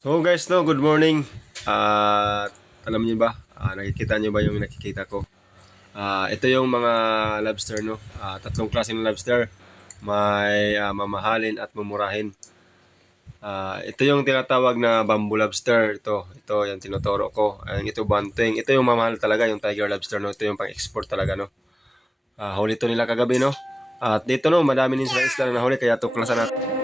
So guys, no, good morning. Alam niyo ba, nakikita niyo ba yung nakikita ko? Ito yung mga lobster, no? Tatlong klase ng lobster. May mamahalin at mumurahin. Ito yung tinatawag na bamboo lobster. Ito yung tinuturo ko. Ito banting. Ito yung mamahal talaga, yung tiger lobster, no? Ito yung pang-export talaga, no? Huli to nila kagabi, no? At dito, no, madami din sila isla na nahuli, kaya tuklasan natin.